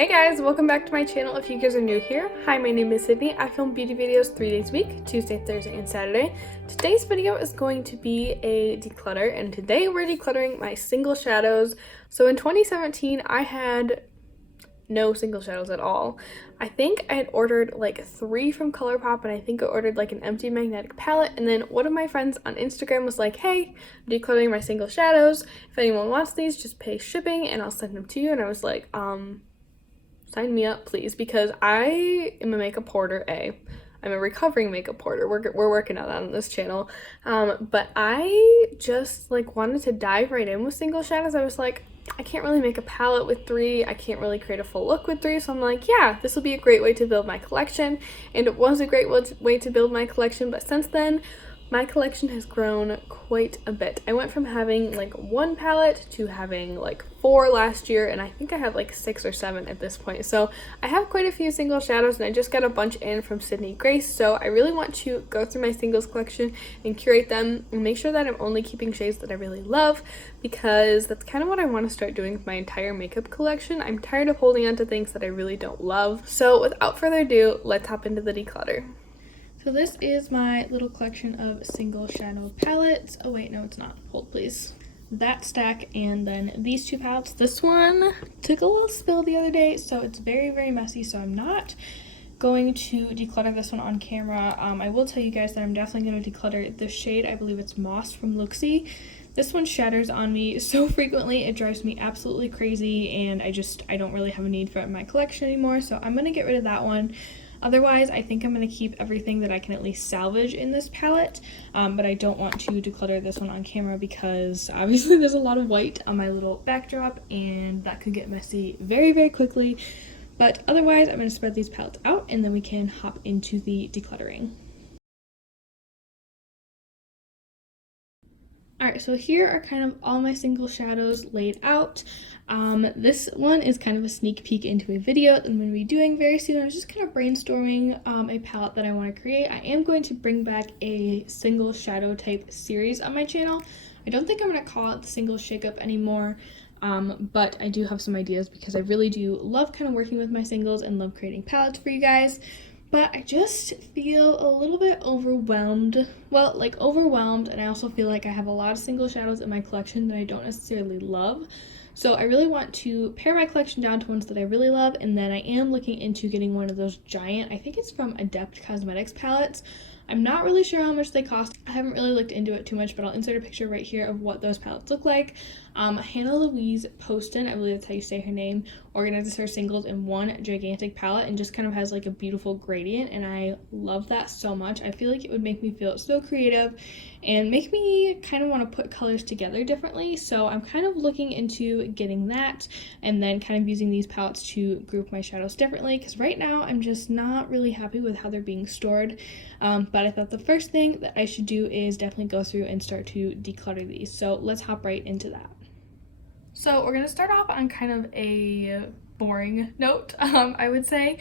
Hey guys, welcome back to my channel if you guys are new here. Hi, my name is Sydney. I film beauty videos 3 days a week, Tuesday, Thursday, and Saturday. Today's video is going to be a declutter, and today we're decluttering my single shadows. So in 2017, I had no single shadows at all. I think I had ordered like 3 from ColourPop, and I think I ordered like an empty magnetic palette, and then one of my friends on Instagram was like, hey, I'm decluttering my single shadows. If anyone wants these, just pay shipping and I'll send them to you. And I was like, sign me up, please, because I am a makeup hoarder. I'm a recovering makeup hoarder. We're working on that on this channel. But I just like wanted to dive right in with single shadows. I was like, I can't really make a palette with 3. I can't really create a full look with 3. So I'm like, yeah, this will be a great way to build my collection. And it was a great way to build my collection. But since then, my collection has grown quite a bit. I went from having like 1 palette to having like 4 last year, and I think I have like 6 or 7 at this point. So I have quite a few single shadows, and I just got a bunch in from Sydney Grace. So I really want to go through my singles collection and curate them and make sure that I'm only keeping shades that I really love, because that's kind of what I want to start doing with my entire makeup collection. I'm tired of holding on to things that I really don't love. So without further ado, let's hop into the declutter. So this is my little collection of single shadow palettes. Oh wait, no it's not. Hold please. That stack, and then these 2 palettes. This one took a little spill the other day, so it's very, very messy, so I'm not going to declutter this one on camera. I will tell you guys that I'm definitely going to declutter the shade. I believe it's Moss from Luxie. This one shatters on me so frequently, it drives me absolutely crazy, and I don't really have a need for it in my collection anymore, so I'm going to get rid of that one. Otherwise, I think I'm going to keep everything that I can at least salvage in this palette, but I don't want to declutter this one on camera because obviously there's a lot of white on my little backdrop, and that could get messy very, very quickly. But otherwise, I'm going to spread these palettes out, and then we can hop into the decluttering. Alright, so here are kind of all my single shadows laid out. This one is kind of a sneak peek into a video that I'm going to be doing very soon. I was just kind of brainstorming a palette that I want to create. I am going to bring back a single shadow type series on my channel. I don't think I'm going to call it the single shake-up anymore, but I do have some ideas because I really do love kind of working with my singles and love creating palettes for you guys. But I just feel a little bit overwhelmed. Well, like overwhelmed, and I also feel like I have a lot of single shadows in my collection that I don't necessarily love. So I really want to pare my collection down to ones that I really love, and then I am looking into getting one of those giant, I think it's from Kaleido Cosmetics palettes. I'm not really sure how much they cost. I haven't really looked into it too much, but I'll insert a picture right here of what those palettes look like. Hannah Louise Poston, I believe that's how you say her name, organizes her singles in one gigantic palette and just kind of has like a beautiful gradient, and I love that so much. I feel like it would make me feel so creative and make me kind of want to put colors together differently. So I'm kind of looking into getting that, and then kind of using these palettes to group my shadows differently, because right now I'm just not really happy with how they're being stored. But I thought the first thing that I should do is definitely go through and start to declutter these. So let's hop right into that. So we're going to start off on kind of a boring note, I would say.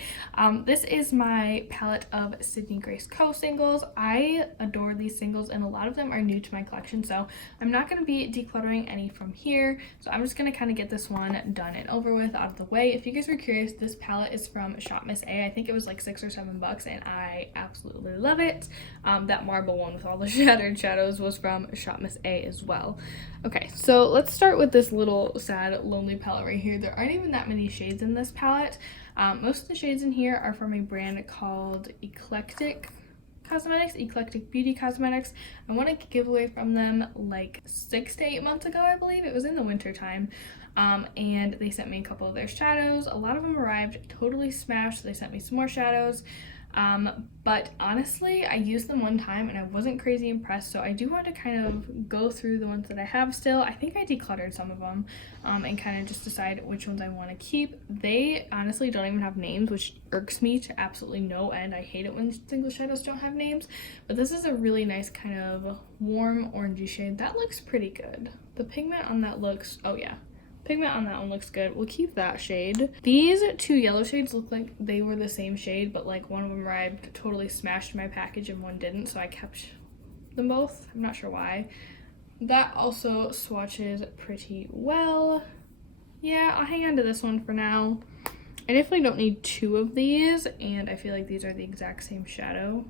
This is my palette of Sydney Grace Co singles. I adore these singles, and a lot of them are new to my collection, so I'm not going to be decluttering any from here. So I'm just going to kind of get this one done and over with, out of the way. If you guys were curious, this palette is from Shop Miss A. I think it was like $6 or $7, and I absolutely love it. That marble one with all the shattered shadows was from Shop Miss A as well. Okay, so let's start with this little sad, lonely palette right here. There aren't even that many shades in this palette. Most of the shades in here are from a brand called Eclectic Beauty Cosmetics. I won a giveaway from them like 6 to 8 months ago, I believe. It was in the winter time. And they sent me a couple of their shadows. A lot of them arrived totally smashed. They sent me some more shadows. But honestly, I used them one time and I wasn't crazy impressed, so I do want to kind of go through the ones that I have still. I think I decluttered some of them, and kind of just decide which ones I want to keep. They honestly don't even have names, which irks me to absolutely no end. I hate it when single shadows don't have names, but this is a really nice kind of warm orangey shade. That looks pretty good. The pigment on that looks, oh yeah. Pigment on that one looks good. We'll keep that shade. These 2 yellow shades look like they were the same shade, but like one of them arrived totally smashed in my package and one didn't, so I kept them both. I'm not sure why. That also swatches pretty well. Yeah, I'll hang on to this one for now. I definitely don't need two of these, and I feel like these are the exact same shadow.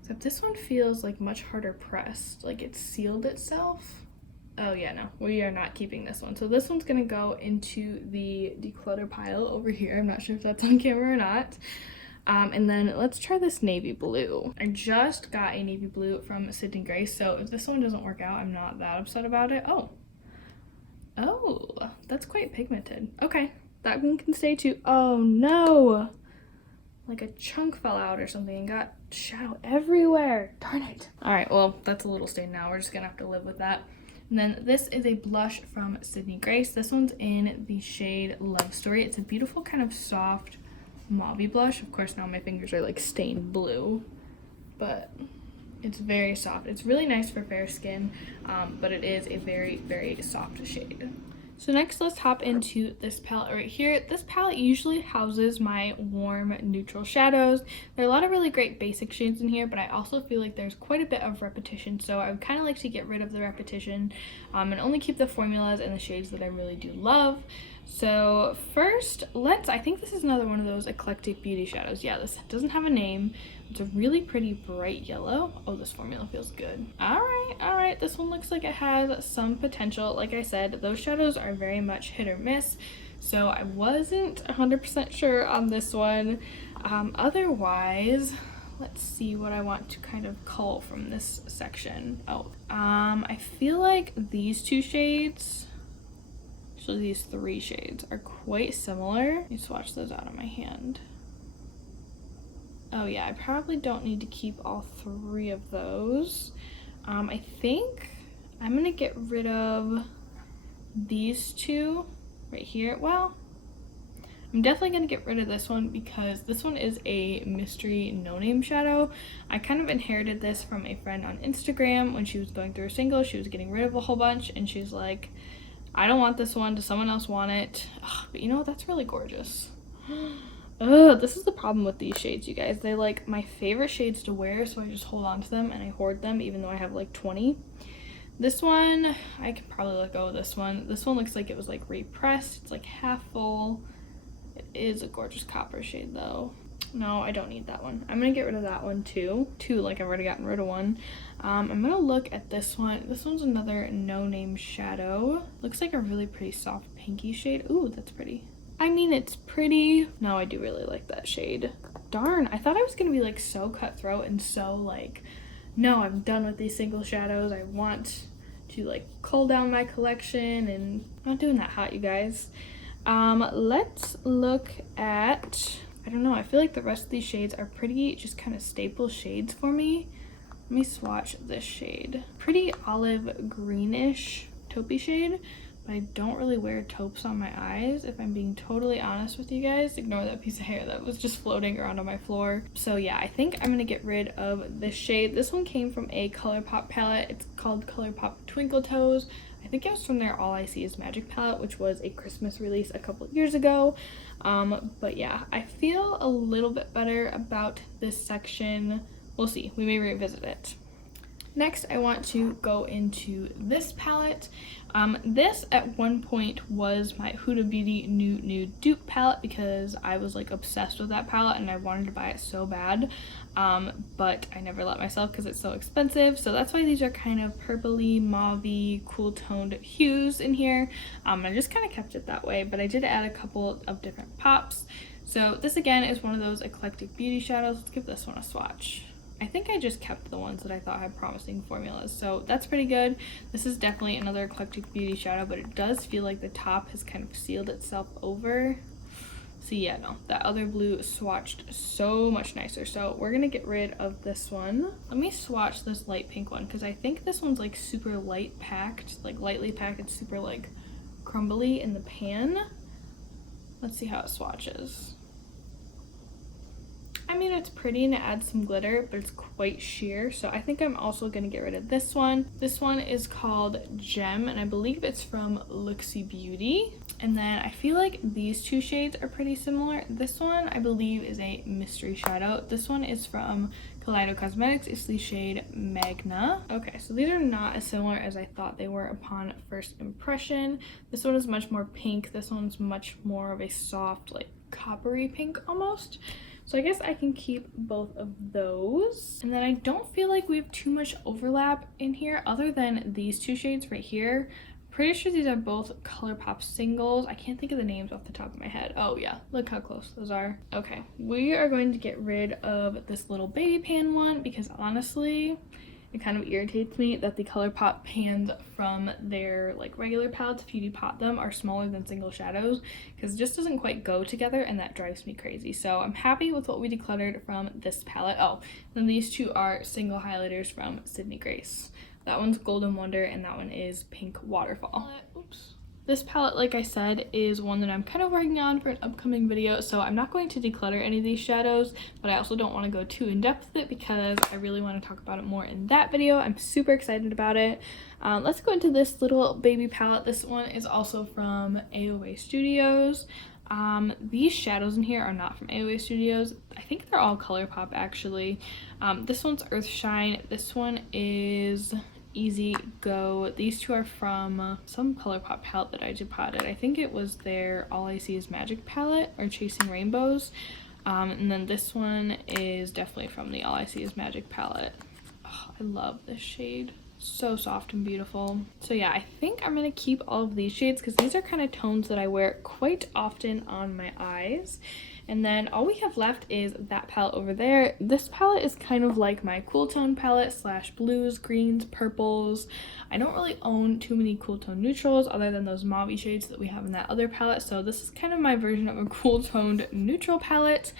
Except this one feels like much harder pressed, like it sealed itself. Oh yeah, no, we are not keeping this one. So this one's gonna go into the declutter pile over here. I'm not sure if that's on camera or not. And then let's try this navy blue. I just got a navy blue from Sydney Grace, so if this one doesn't work out, I'm not that upset about it. Oh, that's quite pigmented. Okay, that one can stay too. Oh no! Like a chunk fell out or something and got shadow everywhere. Darn it. All right, well, that's a little stain now. We're just gonna have to live with that. And then this is a blush from Sydney Grace. This one's in the shade Love Story. It's a beautiful kind of soft mauve blush. Of course, now my fingers are like stained blue, but it's very soft. It's really nice for fair skin, but it is a very, very soft shade. So next, let's hop into this palette right here. This palette usually houses my warm neutral shadows. There are a lot of really great basic shades in here, but I also feel like there's quite a bit of repetition, so I would kind of like to get rid of the repetition and only keep the formulas and the shades that I really do love. So first, I think this is another one of those eclectic beauty shadows. Yeah, this doesn't have a name. It's a really pretty bright yellow. Oh, this formula feels good. All right, this one looks like it has some potential. Like I said, those shadows are very much hit or miss, so I wasn't 100% sure on this one. Otherwise, let's see what I want to kind of cull from this section. I feel like these two shades, so these three shades, are quite similar. Let me swatch those out on my hand. Oh yeah, I probably don't need to keep all three of those. I think I'm gonna get rid of these two right here. Well, I'm definitely gonna get rid of this one because this one is a mystery no-name shadow. I kind of inherited this from a friend on Instagram when she was going through a single. She was getting rid of a whole bunch and she's like, I don't want this one, does someone else want it? Ugh, but you know what, that's really gorgeous. Ugh, this is the problem with these shades, you guys. They're like my favorite shades to wear, so I just hold on to them and I hoard them even though I have like 20. This one, I could probably let go of this one. This one looks like it was like repressed. It's like half full. It is a gorgeous copper shade though. No, I don't need that one. I'm gonna get rid of that one too. Like I've already gotten rid of one. I'm gonna look at this one. This one's another no-name shadow. Looks like a really pretty soft pinky shade. Ooh, that's pretty. I mean, it's pretty. No, I do really like that shade. Darn, I thought I was gonna be like so cutthroat and so like, no, I'm done with these single shadows. I want to like cull down my collection, and I'm not doing that hot, you guys. Let's look at, I don't know, I feel like the rest of these shades are pretty just kind of staple shades for me. Let me swatch this shade. Pretty olive greenish taupey shade, but I don't really wear taupes on my eyes, if I'm being totally honest with you guys. Ignore that piece of hair that was just floating around on my floor. So yeah, I think I'm gonna get rid of this shade. This one came from a ColourPop palette. It's called ColourPop Twinkle Toes. I think it was from their All I See Is Magic palette, which was a Christmas release a couple of years ago. But yeah, I feel a little bit better about this section. We'll see, we may revisit it. Next, I want to go into this palette. This at one point was my Huda Beauty Nude Dupe palette because I was like obsessed with that palette and I wanted to buy it so bad, but I never let myself because it's so expensive. So that's why these are kind of purpley, mauve-y, cool toned hues in here. I just kind of kept it that way, but I did add a couple of different pops. So this again is one of those eclectic beauty shadows. Let's give this one a swatch. I think I just kept the ones that I thought had promising formulas, so that's pretty good. This is definitely another eclectic beauty shadow, but it does feel like the top has kind of sealed itself over. So yeah, no, that other blue swatched so much nicer. So we're gonna get rid of this one. Let me swatch this light pink one because I think this one's like super light packed, like lightly packed. It's super like crumbly in the pan. Let's see how it swatches. I mean, it's pretty and it adds some glitter, but it's quite sheer. So I think I'm also going to get rid of this one. This one is called Gem, and I believe it's from Luxie Beauty. And then I feel like these two shades are pretty similar. This one, I believe, is a mystery shadow. This one is from Kaleido Cosmetics. It's the shade Magna. Okay, so these are not as similar as I thought they were upon first impression. This one is much more pink. This one's much more of a soft, like, coppery pink almost. So I guess I can keep both of those. And then I don't feel like we have too much overlap in here other than these two shades right here. Pretty sure these are both ColourPop singles. I can't think of the names off the top of my head. Oh yeah, look how close those are. Okay, we are going to get rid of this little baby pan one because honestly, it kind of irritates me that the ColourPop pans from their like regular palettes, if you do pot them, are smaller than single shadows because it just doesn't quite go together and that drives me crazy. So I'm happy with what we decluttered from this palette. Oh, then these two are single highlighters from Sydney Grace. That one's Golden Wonder and that one is Pink Waterfall. Oops. This palette, like I said, is one that I'm kind of working on for an upcoming video, so I'm not going to declutter any of these shadows, but I also don't want to go too in-depth with it because I really want to talk about it more in that video. I'm super excited about it. Let's go into this little baby palette. This one is also from AOA Studios. These shadows in here are not from AOA Studios. I think they're all ColourPop actually. This one's Earthshine. This one is Easy Go. These two are from some ColourPop palette that I depotted. I think it was their All I See Is Magic palette or Chasing Rainbows. And then this one is definitely from the All I See Is Magic palette. Oh, I love this shade. So soft and beautiful. So yeah, I think I'm gonna keep all of these shades because these are kind of tones that I wear quite often on my eyes. And then all we have left is that palette over there. This palette is kind of like my cool tone palette slash blues, greens, purples. I don't really own too many cool tone neutrals other than those mauve shades that we have in that other palette. So this is kind of my version of a cool toned neutral palette.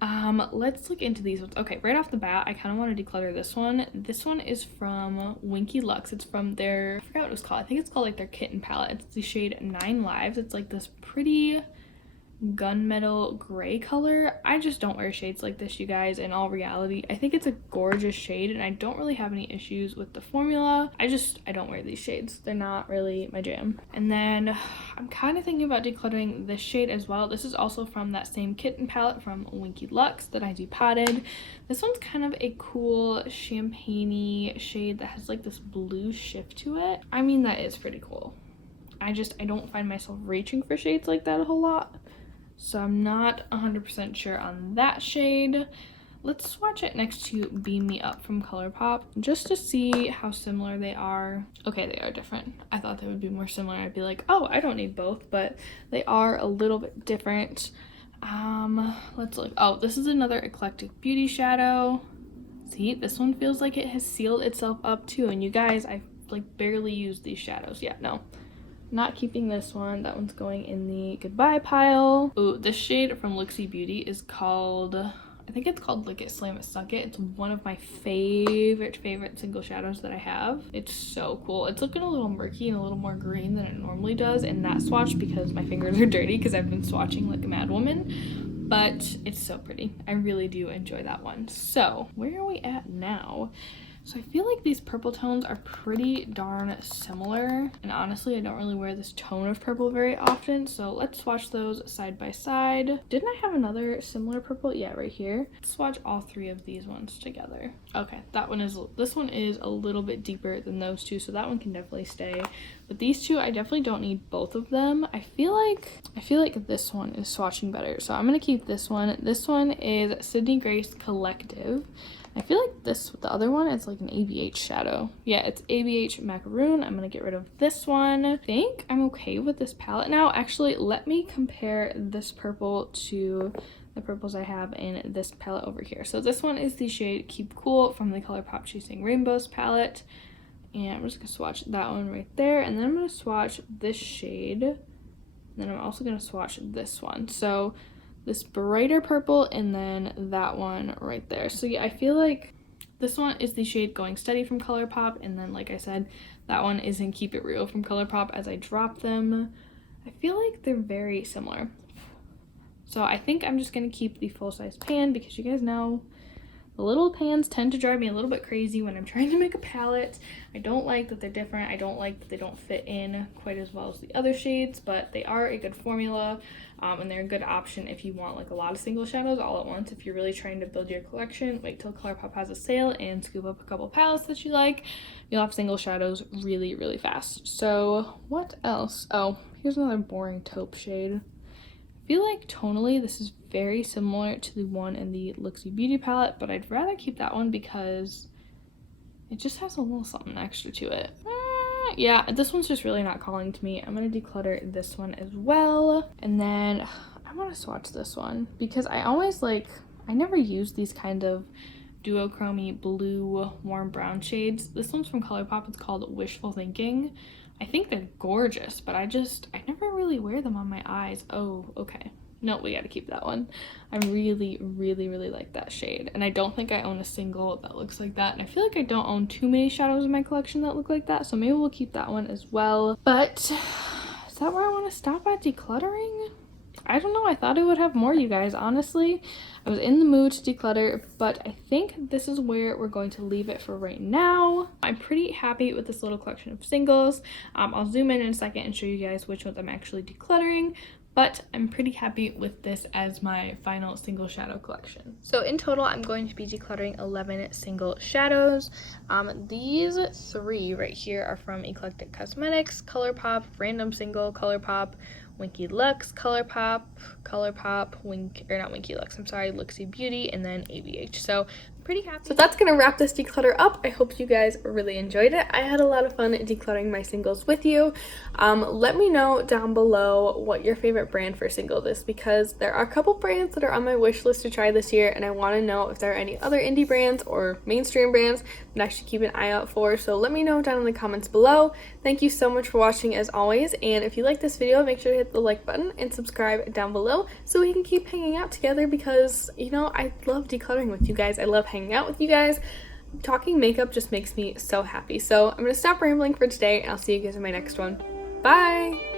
Let's look into these ones. Okay, right off the bat, I kind of want to declutter this one. This one is from Winky Lux. It's from their, I forgot what it was called. I think it's called like their kitten palette. It's the shade 9 Lives. It's like this pretty gunmetal gray color. I just don't wear shades like this, you guys, in all reality. I think it's a gorgeous shade and I don't really have any issues with the formula. I don't wear these shades. They're not really my jam. And then I'm kind of thinking about decluttering this shade as well. This is also from that same kitten palette from Winky Lux that I depotted. This one's kind of a cool champagne-y shade that has like this blue shift to it. I mean, that is pretty cool. I don't find myself reaching for shades like that a whole lot. So I'm not 100% sure on that shade. Let's swatch it next to Beam Me Up from ColourPop just to see how similar they are. Okay, they are different. I thought they would be more similar. I'd be like, oh, I don't need both, but they are a little bit different. Let's look. Oh, this is another Eclectic Beauty shadow. See, this one feels like it has sealed itself up too. And you guys, I've like barely used these shadows. Yeah, no. Not keeping this one. That one's going in the goodbye pile. Ooh, this shade from Lixie Beauty is called, I think it's called Lick It, Slam It, Suck It. It's one of my favorite single shadows that I have. It's so cool. It's looking a little murky and a little more green than it normally does in that swatch because my fingers are dirty because I've been swatching like a mad woman. But it's so pretty. I really do enjoy that one. So where are we at now? So I feel like these purple tones are pretty darn similar, and honestly I don't really wear this tone of purple very often, so let's swatch those side by side. Didn't I have another similar purple? Yeah, right here. Let's swatch all three of these ones together. Okay, this one is a little bit deeper than those two, so that one can definitely stay. But these two, I definitely don't need both of them. I feel like this one is swatching better, so I'm gonna keep this one. This one is Sydney Grace Collective. I feel like the other one is like an ABH shadow. Yeah, it's ABH Macaroon. I'm gonna get rid of this one. I think I'm okay with this palette now. Actually, let me compare this purple to the purples I have in this palette over here. So this one is the shade Keep Cool from the ColourPop Chasing Rainbows palette. And I'm just gonna swatch that one right there. And then I'm gonna swatch this shade. And then I'm also gonna swatch this one. So this brighter purple and then that one right there. So yeah, I feel like this one is the shade Going Steady from ColourPop, and then like I said, that one is in Keep It Real from ColourPop as I drop them. I feel like they're very similar. So I think I'm just gonna keep the full-size pan because you guys know the little pans tend to drive me a little bit crazy when I'm trying to make a palette. I don't like that they're different. I don't like that they don't fit in quite as well as the other shades, but they are a good formula, and they're a good option if you want like a lot of single shadows all at once. If you're really trying to build your collection, wait till ColourPop has a sale and scoop up a couple palettes that you like. You'll have single shadows really, really fast. So what else? Oh, here's another boring taupe shade. feel like tonally this is very similar to the one in the Luxie Beauty palette, but I'd rather keep that one because it just has a little something extra to it. Yeah, this one's just really not calling to me. I'm gonna declutter this one as well. And then I'm gonna swatch this one because I always like, I never use these kind of duochrome blue warm brown shades. This one's from ColourPop. It's called Wishful Thinking. I think they're gorgeous, but I never really wear them on my eyes. Oh, okay. No, we gotta keep that one. I really, really, really like that shade. And I don't think I own a single that looks like that. And I feel like I don't own too many shadows in my collection that look like that. So maybe we'll keep that one as well. But is that where I want to stop at decluttering? I don't know. I thought I would have more, you guys. Honestly, I was in the mood to declutter, but I think this is where we're going to leave it for right now. I'm pretty happy with this little collection of singles. I'll zoom in a second and show you guys which ones I'm actually decluttering, but I'm pretty happy with this as my final single shadow collection. So in total, I'm going to be decluttering 11 single shadows. These 3 right here are from Kaleido Cosmetics, ColourPop, Random Single, ColourPop, Winky Lux, ColourPop, Luxie Beauty, and then ABH. So pretty happy. So that's gonna wrap this declutter up. I hope you guys really enjoyed it. I had a lot of fun decluttering my singles with you. Let me know down below what your favorite brand for singles is, because there are a couple brands that are on my wish list to try this year, and I want to know if there are any other indie brands or mainstream brands that I should keep an eye out for. So let me know down in the comments below. Thank you so much for watching as always, and if you like this video, make sure to hit the like button and subscribe down below so we can keep hanging out together, because you know, I love decluttering with you guys. I love hanging out with you guys. Talking makeup just makes me so happy. So I'm gonna stop rambling for today, and I'll see you guys in my next one. Bye!